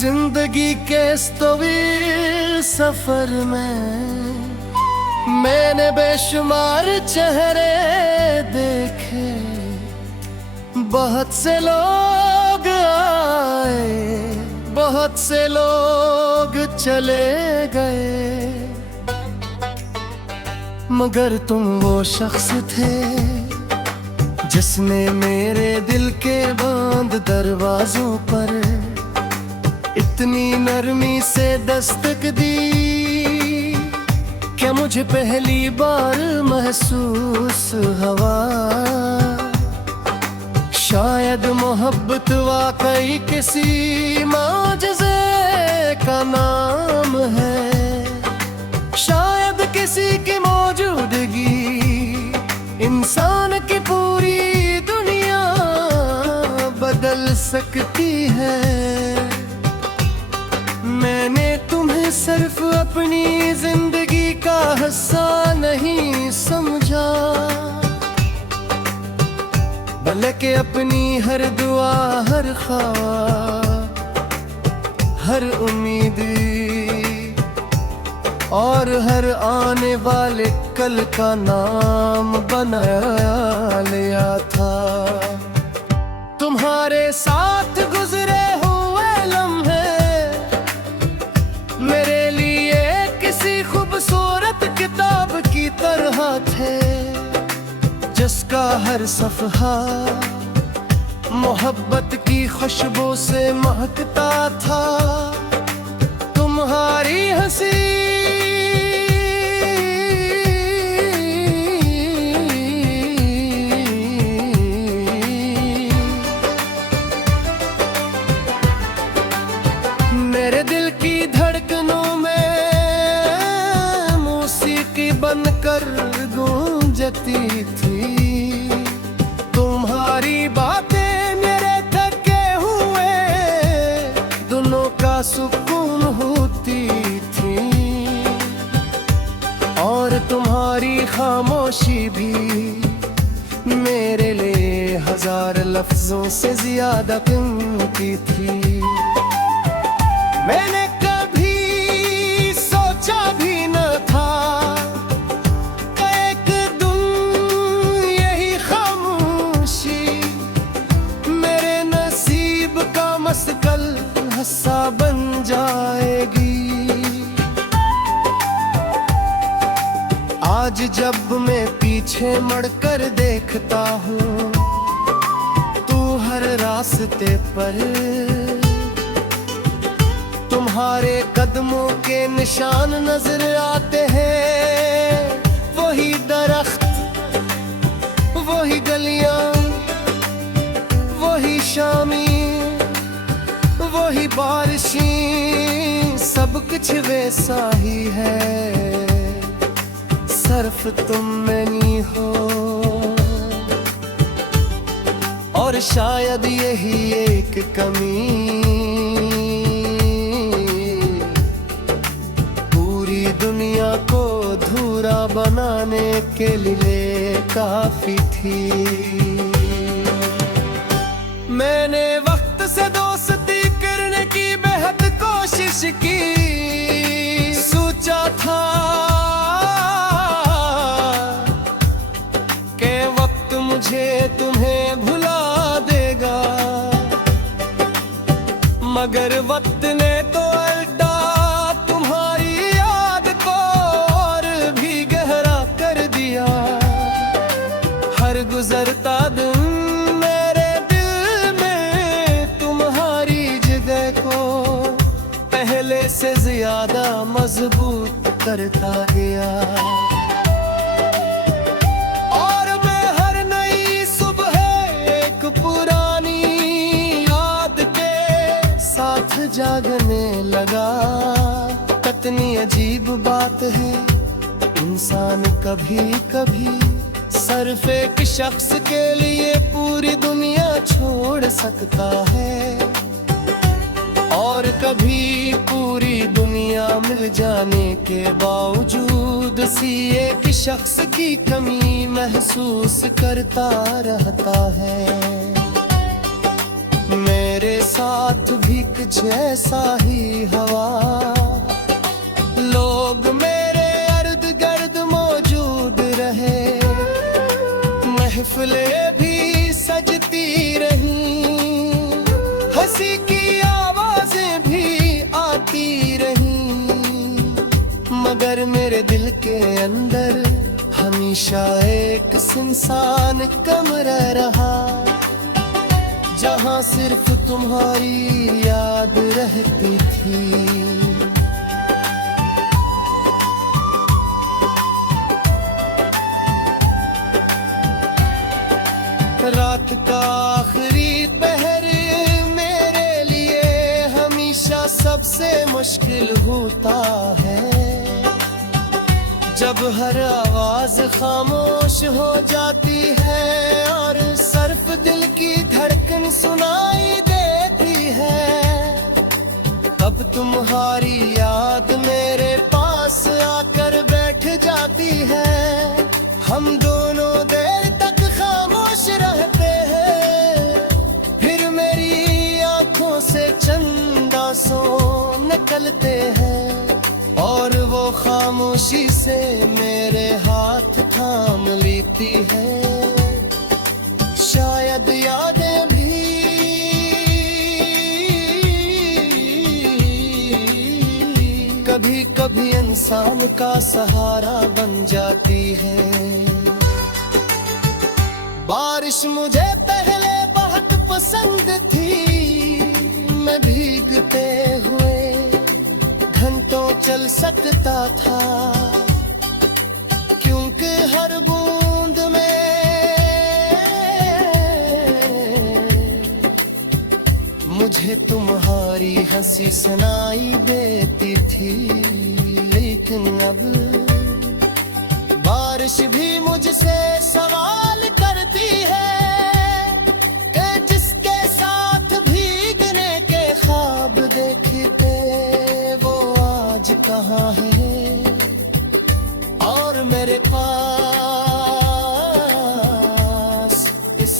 जिंदगी के इस तवील सफर में मैंने बेशुमार चेहरे देखे। बहुत से लोग आए, बहुत से लोग चले गए, मगर तुम वो शख्स थे जिसने मेरे दिल के बंद दरवाजों पर इतनी नरमी से दस्तक दी कि मुझे पहली बार महसूस हुआ। शायद मोहब्बत वाकई किसी माजज़े का नाम है, शायद किसी की मौजूदगी इंसान की पूरी दुनिया बदल सकती है। मैंने तुम्हें सिर्फ अपनी जिंदगी का हिस्सा नहीं समझा, बल्कि अपनी हर दुआ, हर ख्वाब, हर उम्मीद और हर आने वाले कल का नाम बना लिया था। तुम्हारे साथ गुजरे हुए लम्हे मेरे लिए किसी खूबसूरत किताब की तरह थे, जिसका हर सफ़हा मोहब्बत की खुशबू से महकता था। तुम्हारी हंसी मेरे दिल की धड़कनों में मौसीकी बनकर गूंजती थी। तुम्हारी बातें मेरे थके हुए दिलों का सुकून होती थी, और तुम्हारी खामोशी भी मेरे लिए हजार लफ्जों से ज्यादा कीमती थी। मैंने कभी सोचा भी न था कि एक दिन यही खामोशी मेरे नसीब का मसकल हिस्सा बन जाएगी। आज जब मैं पीछे मुड़कर देखता हूँ तू हर रास्ते पर तुम्हारे कदमों के निशान नजर आते हैं। वही दरख्त, वही गलियां, वही शामी, वही बारिशें, सब कुछ वैसा ही है, सिर्फ तुम नहीं हो। और शायद यही एक कमी दुनिया को धूरा बनाने के लिए काफी थी। मैंने वक्त से दोस्ती करने की बेहद कोशिश की, सोचा था कि वक्त मुझे तुम्हें भुला देगा, मगर वक्त ने तो गुजरता दिन मेरे दिल में तुम्हारी जगह को पहले से ज्यादा मजबूत करता गया। और मैं हर नई सुबह एक पुरानी याद के साथ जागने लगा। कितनी अजीब बात है, इंसान कभी कभी सिर्फ एक शख्स के लिए पूरी दुनिया छोड़ सकता है, और कभी पूरी दुनिया मिल जाने के बावजूद सी एक शख्स की कमी महसूस करता रहता है। मेरे साथ भी कुछ ऐसा ही हवा। लोग मेरे इर्द गिर्द मौजूद रहे, महफिलें भी सजती रहीं, हंसी की आवाजें भी आती रहीं, मगर मेरे दिल के अंदर हमेशा एक सुनसान कमरा रहा, जहां सिर्फ तुम्हारी याद रहती थी। रात का आखिरी पहर मेरे लिए हमेशा सबसे मुश्किल होता है, जब हर आवाज खामोश हो जाती है और सिर्फ दिल की धड़कन सुनाई देती है। तब तुम्हारी याद मेरे पास आकर बैठ जाती है, हम दोनों देर तक खामोश रहते हैं, फिर मेरी आंखों से चंद आंसू निकलते हैं और वो खामोशी से मेरे हाथ थाम लेती है। शायद यादें भी कभी कभी इंसान का सहारा बन जाती है। बारिश मुझे पहले बहुत पसंद थी, मैं भीगते हुए घंटों चल सकता था, क्योंकि हर बूंद में मुझे तुम्हारी हंसी सुनाई देती थी। लेकिन अब बारिश भी मुझसे सवाल करती है कि जिसके साथ भीगने के ख्वाब देखते वो आज कहाँ है, और मेरे पास इस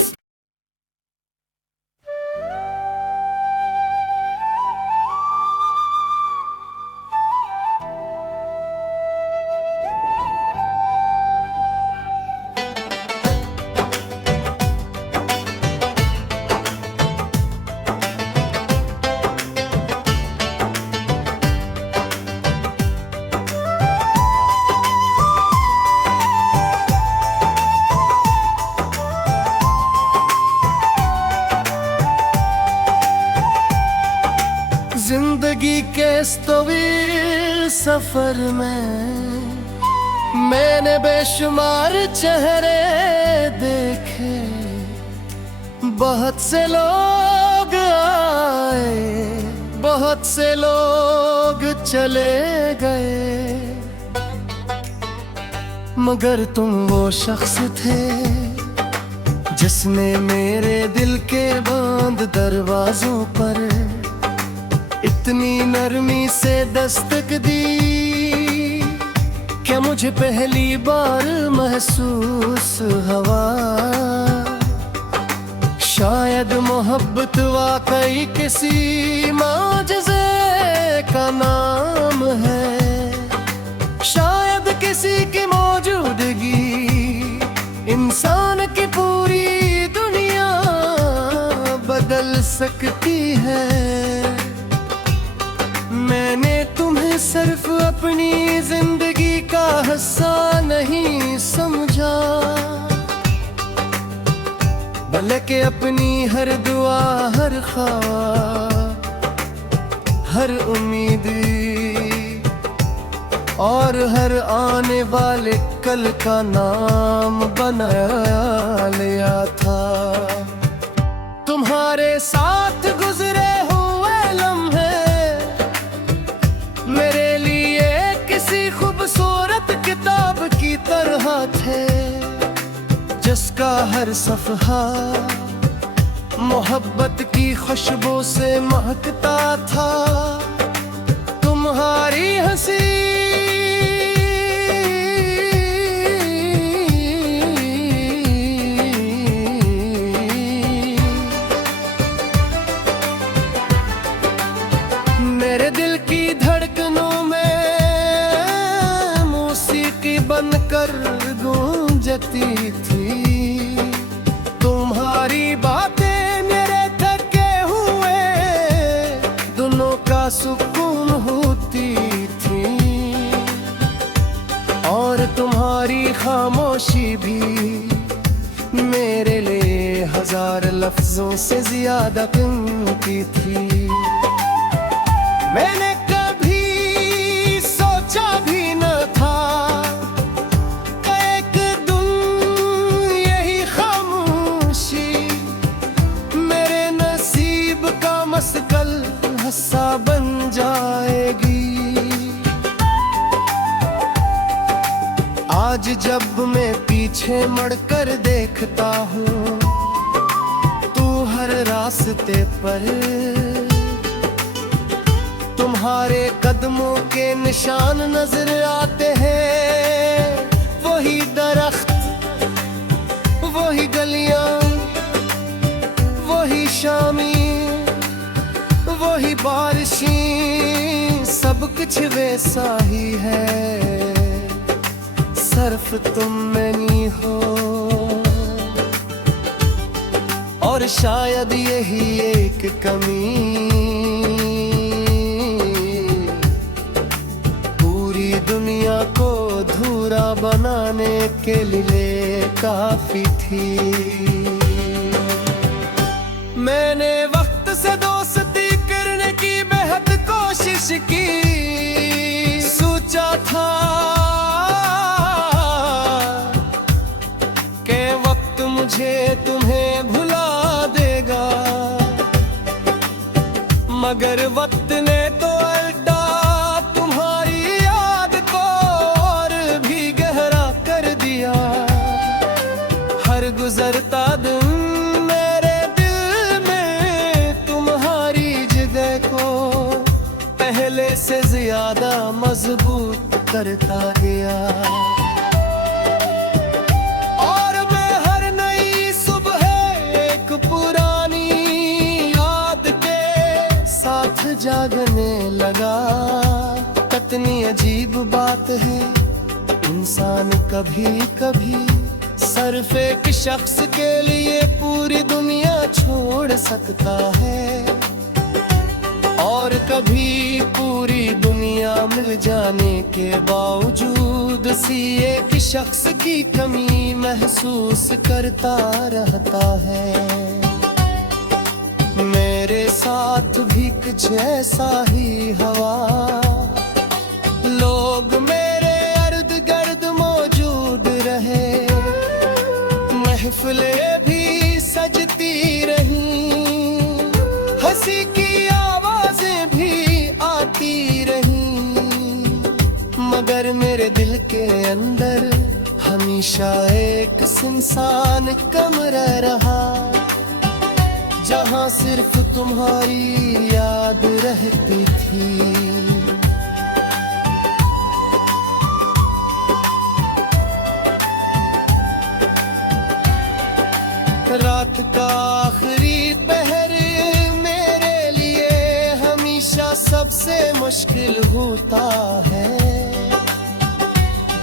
जिंदगी के इस तवील सफर में मैंने बेशुमार चेहरे देखे, बहुत से लोग आए, बहुत से लोग चले गए, मगर तुम वो शख्स थे जिसने मेरे दिल के बंद दरवाजों पर इतनी नरमी से दस्तक दी कि मुझे पहली बार महसूस हुआ। शायद मोहब्बत वाकई किसी माजज़े का नाम है, शायद किसी की मौजूदगी इंसान की पूरी दुनिया बदल सकती है। मैंने तुम्हें सिर्फ अपनी जिंदगी का हिस्सा नहीं समझा, बल्कि अपनी हर दुआ, हर ख्वाब, हर उम्मीद और हर आने वाले कल का नाम बना लिया था। तुम्हारे साथ गुजरे हुए लम्हे मेरे लिए किसी खूबसूरत किताब की तरह थे, जिसका हर सफ़हा मोहब्बत की खुशबू से महकता था। तुम्हारी हंसी बातें मेरे थके हुए दिलों का सुकून होती थी, और तुम्हारी खामोशी भी मेरे लिए हजार लफ्जों से ज्यादा कीमती थी। मैंने कभी सोचा भी न था एक दिन यही खामोशी मेरे नसीब का मसकल हिस्सा बन जाएगी। आज जब मैं पीछे मुड़कर देखता हूँ तू हर रास्ते पर तुम्हारे कदमों के निशान नजर आते हैं। वही दरख्त, वही गलियां, वही शामी, वही बारिशें, सब कुछ वैसा ही है, सिर्फ तुम नहीं हो। और शायद यही एक कमी पूरी दुनिया को अधूरा बनाने के लिए काफी थी। मैंने वक्त से दोस्ती करने की बेहद कोशिश की, सोचा था के वक्त मुझे तुम्हें भुला देगा, मगर वक्त ने तो उल्टा तुम्हारी याद को और भी गहरा कर दिया। हर गुजरता दिन मेरे दिल में तुम्हारी जगह को पहले से ज्यादा मजबूत करता गया। जागने लगा, कितनी अजीब बात है, इंसान कभी कभी सिर्फ एक शख्स के लिए पूरी दुनिया छोड़ सकता है, और कभी पूरी दुनिया मिल जाने के बावजूद किसी एक शख्स की कमी महसूस करता रहता है। मेरे साथ भी कुछ ऐसा ही हवा, लोग मेरे इर्द गिर्द मौजूद रहे, महफिलें भी सजती रहीं, हंसी की आवाजें भी आती रहीं, मगर मेरे दिल के अंदर हमेशा एक सुनसान कमरा रहा, जहाँ सिर्फ तुम्हारी याद रहती थी। रात का आखिरी पहर मेरे लिए हमेशा सबसे मुश्किल होता है,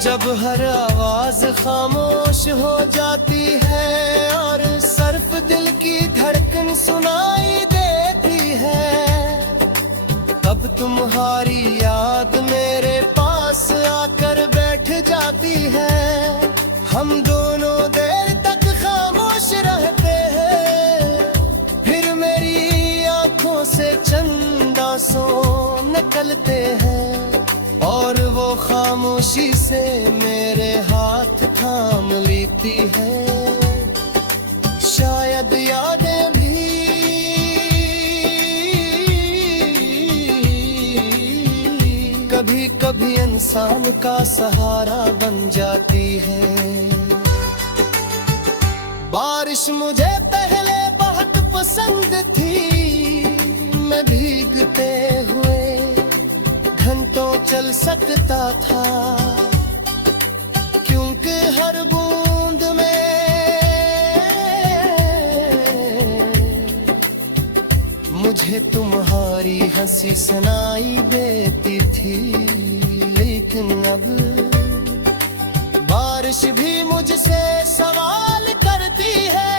जब हर आवाज खामोश हो जाती है और सिर्फ दिल की धड़कन सुनाई देती है, तब तुम्हारी याद मेरे पास आकर बैठ जाती है। हम दोनों देर तक खामोश रहते हैं, फिर मेरी आंखों से चंद आंसू निकलते हैं, और वो खामोशी से मेरे हाथ थाम लेती है। शायद यादें भी कभी कभी इंसान का सहारा बन जाती है। बारिश मुझे पहले बहुत पसंद थी, मैं भीगते हुए घंटों चल सकता था, क्योंकि हर बूंद में मुझे तुम्हारी हंसी सुनाई देती थी। लेकिन अब बारिश भी मुझसे सवाल करती है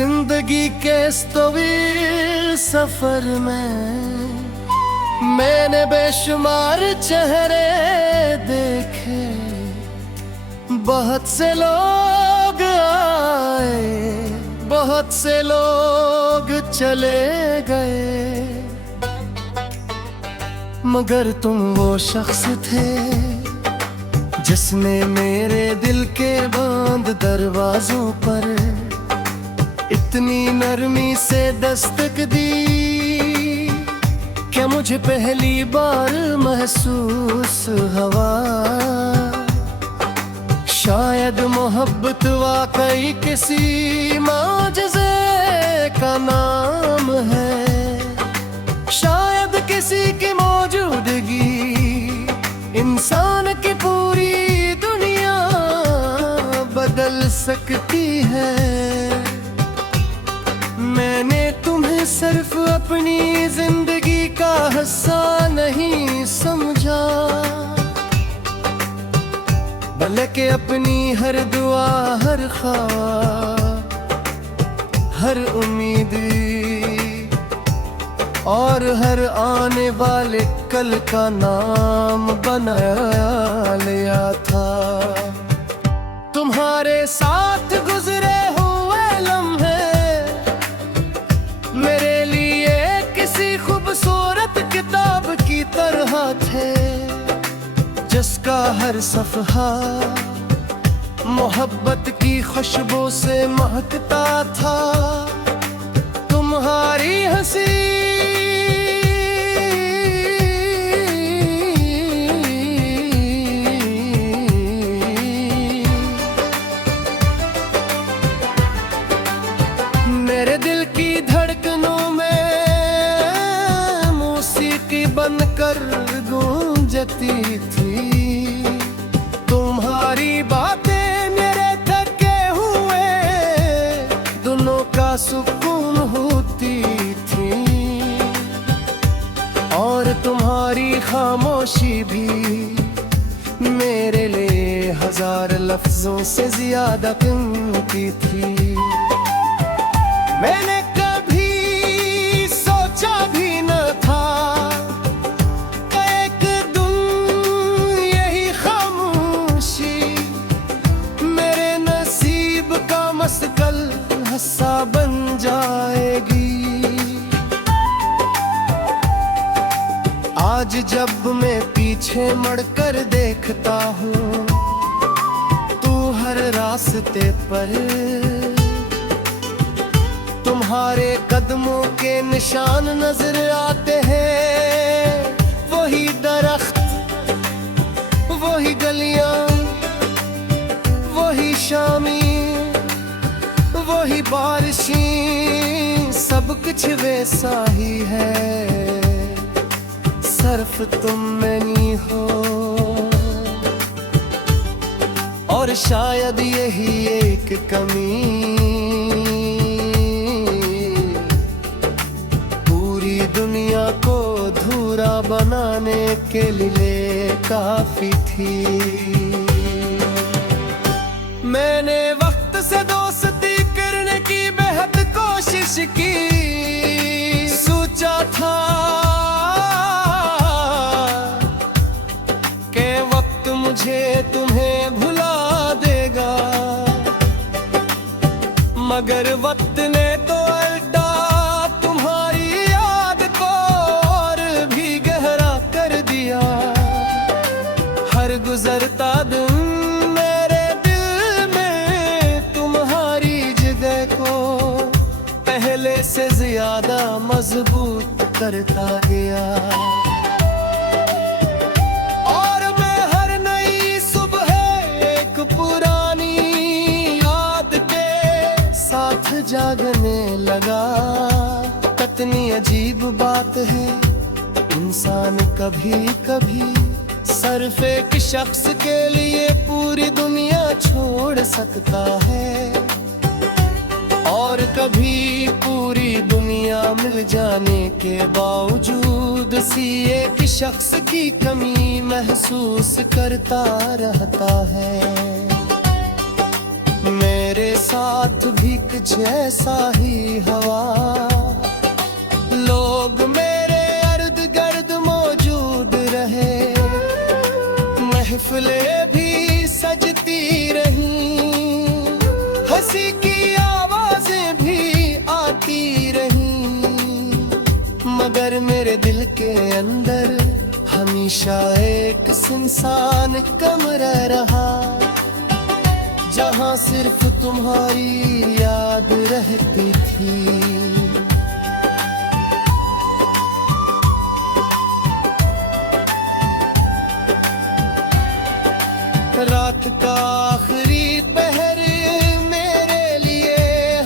जिंदगी के इस तवील सफर में मैंने बेशुमार चेहरे देखे, बहुत से लोग आए, बहुत से लोग चले गए, मगर तुम वो शख्स थे जिसने मेरे दिल के बंद दरवाजों पर इतनी नरमी से दस्तक दी कि मुझे पहली बार महसूस हुआ। शायद मोहब्बत वाकई किसी माजज़े का नाम है, शायद किसी की मौजूदगी इंसान की पूरी दुनिया बदल सकती है। मैंने तुम्हें सिर्फ अपनी जिंदगी का हिस्सा नहीं समझा, बल्कि अपनी हर दुआ, हर ख्वाब, हर उम्मीद और हर आने वाले कल का नाम बना लिया था। तुम्हारे साथ गुजरे हुए लम्हे मेरे लिए किसी खूबसूरत किताब की तरह थे, जिसका हर सफ़हा मोहब्बत की खुशबू से महकता था। तुम्हारी हंसी मेरे दिल की धड़कनों में मौसीकी बनकर गूंजती थी। तुम्हारी बातें मेरे थके हुए दिलों का सुकून होती थी, और तुम्हारी खामोशी भी मेरे लिए हजार लफ्जों से ज्यादा कीमती थी। मैंने कभी सोचा भी न था कि एक दिन यही खामोशी मेरे नसीब का मसकल हिस्सा बन जाएगी। आज जब मैं पीछे मुड़कर देखता हूँ, तू हर रास्ते पर तुम्हारे कदमों के निशान नजर आते हैं। वही दरख्त, वही गलियां, वही शामी, वही बारिशें, सब कुछ वैसा ही है, सिर्फ तुम नहीं हो। और शायद यही एक कमी दुनिया को अधूरा बनाने के लिए काफी थी। मैंने वक्त से दोस्ती करने की बेहद कोशिश की, सोचा था कि वक्त मुझे तुम्हें भुला देगा, मगर वक्त ने तो गुजरता दिन मेरे दिल में तुम्हारी जगह को पहले से ज्यादा मजबूत करता गया। और मैं हर नई सुबह एक पुरानी याद के साथ जागने लगा। कितनी अजीब बात है, इंसान कभी कभी सिर्फ एक शख्स के लिए पूरी दुनिया छोड़ सकता है, और कभी पूरी दुनिया मिल जाने के बावजूद किसी एक शख्स की कमी महसूस करता रहता है। मेरे साथ भी जैसा ही हवा। लोग मेरे इर्द गिर्द मौजूद रहे, महफिलें भी सजती रहीं, हंसी की आवाजें भी आती रहीं, मगर मेरे दिल के अंदर हमेशा एक सुनसान कमरा रहा, जहाँ सिर्फ तुम्हारी याद रहती थी। रात का आखिरी पहर मेरे लिए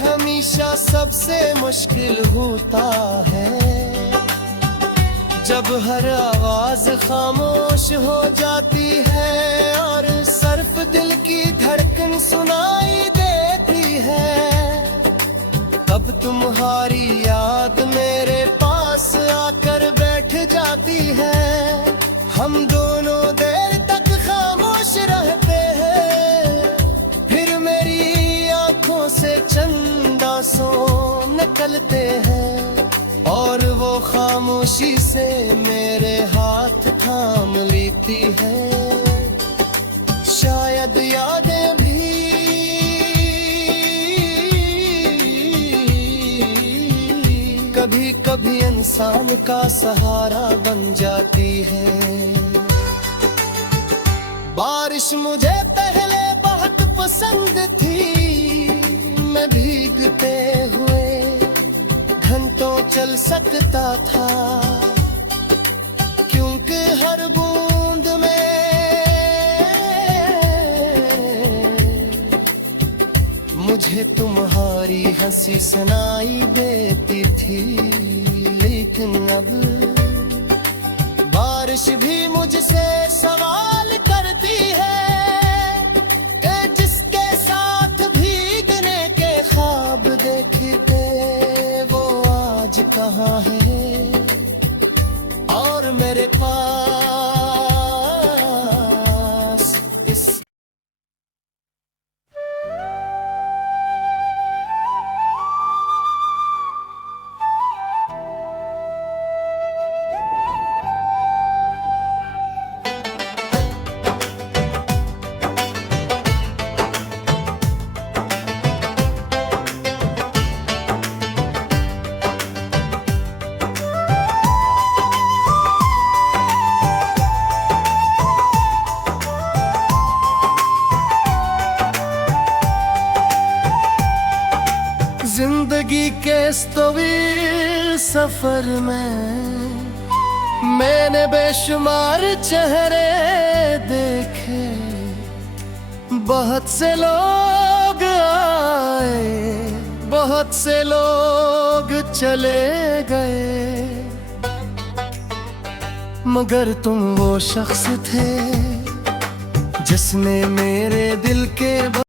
हमेशा सबसे मुश्किल होता है, जब हर आवाज खामोश हो जाती है और सिर्फ दिल की धड़कन सुनाई देती है। तब तुम्हारी याद मेरे पास आकर बैठ जाती है, हम दोनों देर तक खामोश रहते हैं, फिर मेरी आंखों से चंद आंसू निकलते हैं और वो खामोशी से मेरे हाथ थाम लेती है। शायद यादें भी कभी कभी इंसान का सहारा बन जाती है। बारिश मुझे पहले बहुत पसंद थी, मैं भीगते हुए घंटों चल सकता था, क्योंकि हर बूंद में मुझे तुम्हारी हंसी सुनाई देती थी। लेकिन अब बारिश भी मुझसे सवाल करती है कि जिसके साथ भीगने के ख्वाब देखते वो आज कहाँ है, और मेरे पास इस जिंदगी के इस तवील सफर में मैंने बेशुमार चेहरे देखे, बहुत से लोग आए, बहुत से लोग चले गए, मगर तुम वो शख्स थे जिसने मेरे दिल के